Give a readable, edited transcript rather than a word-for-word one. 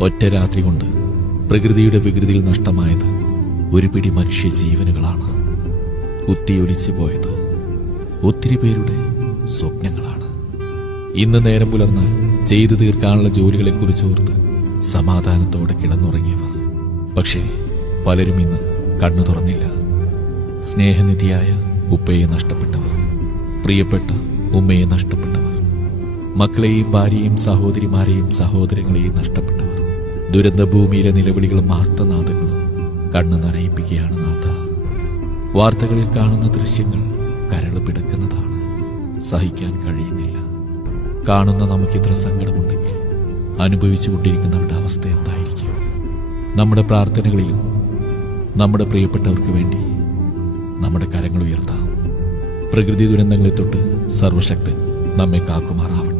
ഒറ്റ രാത്രി കൊണ്ട് പ്രകൃതിയുടെ വികൃതിയിൽ നഷ്ടമായത് ഒരു പിടി മനുഷ്യ ജീവനുകളാണ്. കുത്തിയൊലിച്ചു പോയത് ഒത്തിരി പേരുടെ സ്വപ്നങ്ങളാണ്. ഇന്ന് നേരം പുലർന്നാൽ ചെയ്തു തീർക്കാനുള്ള ജോലികളെക്കുറിച്ചോർത്ത് സമാധാനത്തോടെ കിടന്നുറങ്ങിയവർ. പക്ഷേ പലരും ഇന്ന് കണ്ണു തുറന്നില്ല. സ്നേഹനിധിയായ ഉപ്പയെ നഷ്ടപ്പെട്ടവർ, പ്രിയപ്പെട്ട ഉമ്മയെ നഷ്ടപ്പെട്ടവർ, മക്കളെയും ഭാര്യയും സഹോദരിമാരെയും സഹോദരങ്ങളെയും നഷ്ടപ്പെട്ടവർ. ദുരന്തഭൂമിയിലെ നിലവിളികളും ആർത്തനാദങ്ങളും കണ്ണു നനയിപ്പിക്കുകയാണ് നാഥ. വാർത്തകളിൽ കാണുന്ന ദൃശ്യങ്ങൾ കരൾ പിടക്കുന്നതാണ്. സഹിക്കാൻ കഴിയുന്നില്ല. കാണുന്ന നമുക്കിത്ര സങ്കടമുണ്ടെങ്കിൽ അനുഭവിച്ചുകൊണ്ടിരിക്കുന്നവരുടെ അവസ്ഥ എന്തായിരിക്കും? നമ്മുടെ പ്രാർത്ഥനകളിലും നമ്മുടെ പ്രിയപ്പെട്ടവർക്ക് വേണ്ടി നമ്മുടെ കരങ്ങൾ ഉയർത്താം. പ്രകൃതി ദുരന്തങ്ങളെ തൊട്ട് സർവശക്തൻ നമ്മെ കാക്കുമാറാവട്ടെ.